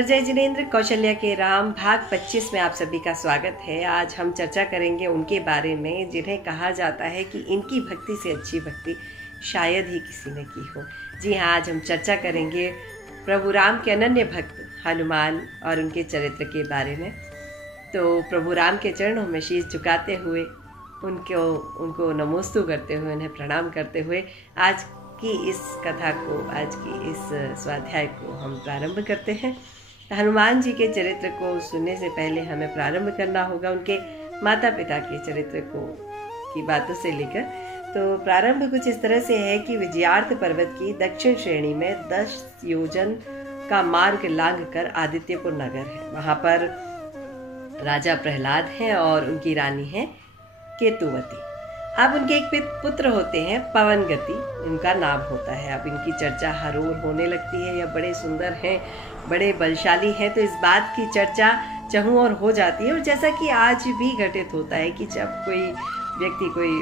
पुनर्जय जिनेंद्र कौशल्या के राम भाग 25 में आप सभी का स्वागत है। आज हम चर्चा करेंगे उनके बारे में जिन्हें कहा जाता है कि इनकी भक्ति से अच्छी भक्ति शायद ही किसी ने की हो। जी हाँ, आज हम चर्चा करेंगे प्रभु राम के अनन्य भक्त हनुमान और उनके चरित्र के बारे में। तो प्रभु राम के चरणों में शीश झुकाते हुए उनको नमोस्तु करते हुए, उन्हें प्रणाम करते हुए आज की इस कथा को, आज की इस स्वाध्याय को हम प्रारंभ करते हैं। हनुमान जी के चरित्र को सुनने से पहले हमें प्रारंभ करना होगा उनके माता पिता के चरित्र की बातों से लेकर। तो प्रारंभ कुछ इस तरह से है कि विजयार्थ पर्वत की दक्षिण श्रेणी में 10 योजन का मार्ग लांघ कर आदित्यपुर नगर है। वहाँ पर राजा प्रहलाद हैं और उनकी रानी है केतुवती। अब उनके एक पुत्र होते हैं पवनगति, इनका नाम होता है। अब इनकी चर्चा हर ओर होने लगती है। यह बड़े सुंदर हैं, बड़े बलशाली हैं, तो इस बात की चर्चा चहुं ओर हो जाती है। और जैसा कि आज भी घटित होता है कि जब कोई व्यक्ति, कोई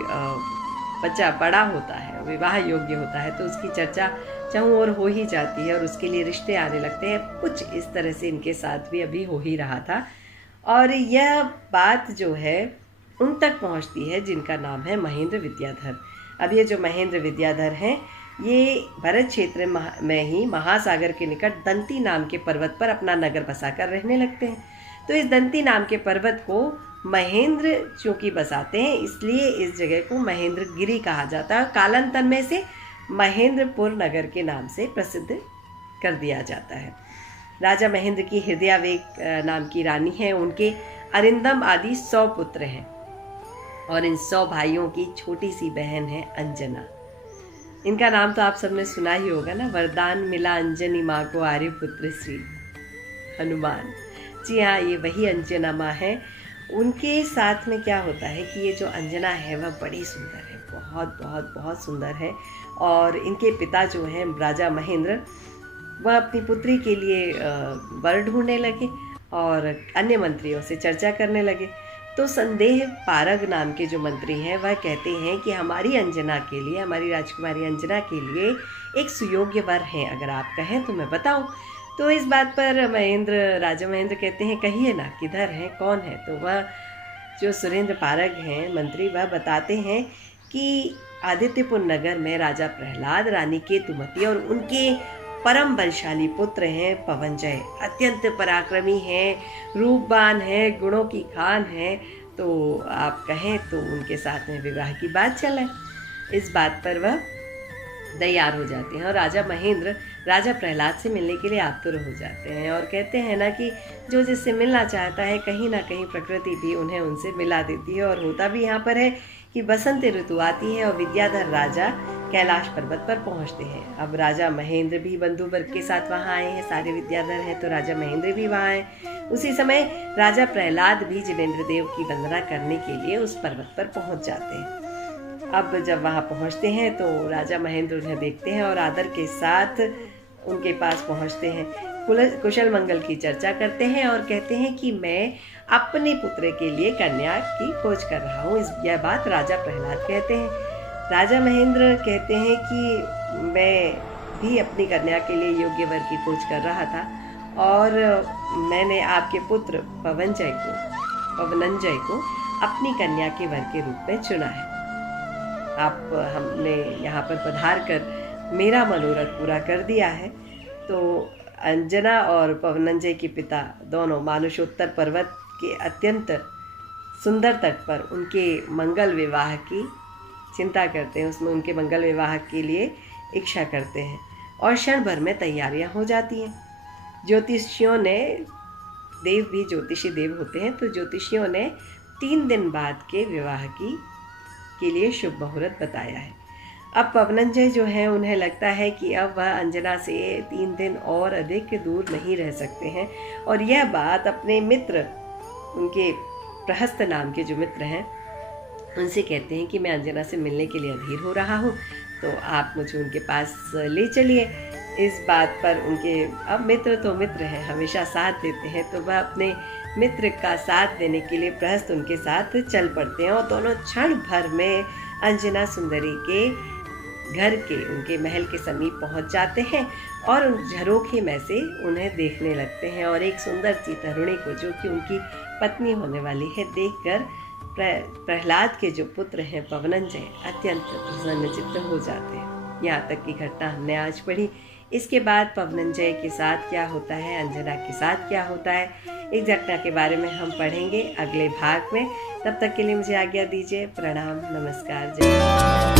बच्चा बड़ा होता है, विवाह योग्य होता है, तो उसकी चर्चा चहुं ओर हो ही जाती है और उसके लिए रिश्ते आने लगते हैं। कुछ इस तरह से इनके साथ भी अभी हो ही रहा था। और यह बात जो है उन तक पहुंचती है जिनका नाम है महेंद्र विद्याधर। अब ये जो महेंद्र विद्याधर हैं, ये भरत क्षेत्र में ही महासागर के निकट दंती नाम के पर्वत पर अपना नगर बसाकर रहने लगते हैं। तो इस दंती नाम के पर्वत को महेंद्र चूंकि बसाते हैं, इसलिए इस जगह को महेंद्र गिरी कहा जाता है। कालांतर में से महेंद्रपुर नगर के नाम से प्रसिद्ध कर दिया जाता है। राजा महेंद्र की हृदयावेग नाम की रानी है। उनके अरिंदम आदि 100 पुत्र हैं और इन 100 भाइयों की छोटी सी बहन है अंजना। इनका नाम तो आप सबने सुना ही होगा ना, वरदान मिला अंजनी माँ को आर्यपुत्र श्री हनुमान। जी हाँ, ये वही अंजना माँ है। उनके साथ में क्या होता है कि ये जो अंजना है वह बड़ी सुंदर है, बहुत बहुत बहुत सुंदर है। और इनके पिता जो हैं राजा महेंद्र, वह अपनी पुत्री के लिए वर ढूंढने लगे और अन्य मंत्रियों से चर्चा करने लगे। तो संदेह पारग नाम के जो मंत्री हैं, वह कहते हैं कि हमारी अंजना के लिए, हमारी राजकुमारी अंजना के लिए एक सुयोग्य वर है, अगर आप कहें तो मैं बताऊं। तो इस बात पर राजा महेंद्र कहते हैं, कहिए ना, किधर है, कौन है। तो वह जो सुरेंद्र पारग हैं मंत्री, वह बताते हैं कि आदित्यपुर नगर में राजा प्रहलाद, रानी केतुमती और उनके परम बलशाली पुत्र हैं पवनजय। अत्यंत पराक्रमी हैं, रूपवान हैं, गुणों की खान हैं। तो आप कहें तो उनके साथ में विवाह की बात चले। इस बात पर वह तैयार हो जाते हैं और राजा महेंद्र राजा प्रहलाद से मिलने के लिए आतुर हो जाते हैं और कहते हैं ना कि जो जिससे मिलना चाहता है, कहीं ना कहीं प्रकृति भी उन्हें उनसे मिला देती है। और होता भी यहाँ पर है कि बसंत ऋतु आती है और विद्याधर राजा कैलाश पर्वत पर पहुंचते हैं। अब राजा महेंद्र भी बंधु वर्ग के साथ वहां आए हैं, सारे विद्याधर हैं, तो राजा महेंद्र भी वहां आए। उसी समय राजा प्रहलाद भी जिनेंद्र देव की वंदना करने के लिए उस पर्वत पर पहुंच जाते हैं। अब जब वहां पहुंचते हैं तो राजा महेंद्र उन्हें देखते हैं और आदर के साथ उनके पास पहुंचते हैं, कुशल मंगल की चर्चा करते हैं और कहते हैं कि मैं अपने पुत्र के लिए कन्या की खोज कर रहा हूँ। यह बात राजा प्रहलाद कहते हैं। राजा महेंद्र कहते हैं कि मैं भी अपनी कन्या के लिए योग्य वर की खोज कर रहा था और मैंने आपके पुत्र पवनंजय को अपनी कन्या के वर के रूप में चुना है। हमने यहाँ पर पधार कर मेरा मनोरथ पूरा कर दिया है। तो अंजना और पवनंजय के पिता दोनों मानुषोत्तर पर्वत के अत्यंत सुंदर तट पर उनके मंगल विवाह की चिंता करते हैं, उसमें उनके मंगल विवाह के लिए इच्छा करते हैं और क्षण भर में तैयारियां हो जाती हैं। ज्योतिषियों ने, देव भी ज्योतिषी देव होते हैं, तो ज्योतिषियों ने 3 दिन बाद के विवाह के लिए शुभ मुहूर्त बताया है। अब पवनंजय जो है, उन्हें लगता है कि अब वह अंजना से 3 दिन और अधिक दूर नहीं रह सकते हैं और यह बात अपने मित्र, उनके प्रहस्त नाम के जो मित्र हैं, उनसे कहते हैं कि मैं अंजना से मिलने के लिए अधीर हो रहा हूँ, तो आप मुझे उनके पास ले चलिए। इस बात पर उनके, अब मित्र तो मित्र हैं, हमेशा साथ देते हैं, तो वह अपने मित्र का साथ देने के लिए प्रहस्त उनके साथ चल पड़ते हैं और दोनों क्षण भर में अंजना सुंदरी के घर के उनके महल के समीप पहुंच जाते हैं और उन झरोखे में से उन्हें देखने लगते हैं और एक सुंदर सी तरुणी को, जो कि उनकी पत्नी होने वाली है, देखकर प्रहलाद के जो पुत्र हैं पवनंजय अत्यंत प्रसन्नचित्त हो जाते हैं। यहाँ तक की घटना हमने आज पढ़ी। इसके बाद पवनंजय के साथ क्या होता है, अंजना के साथ क्या होता है, इस घटना के बारे में हम पढ़ेंगे अगले भाग में। तब तक के लिए मुझे आज्ञा दीजिए। प्रणाम, नमस्कार, जय।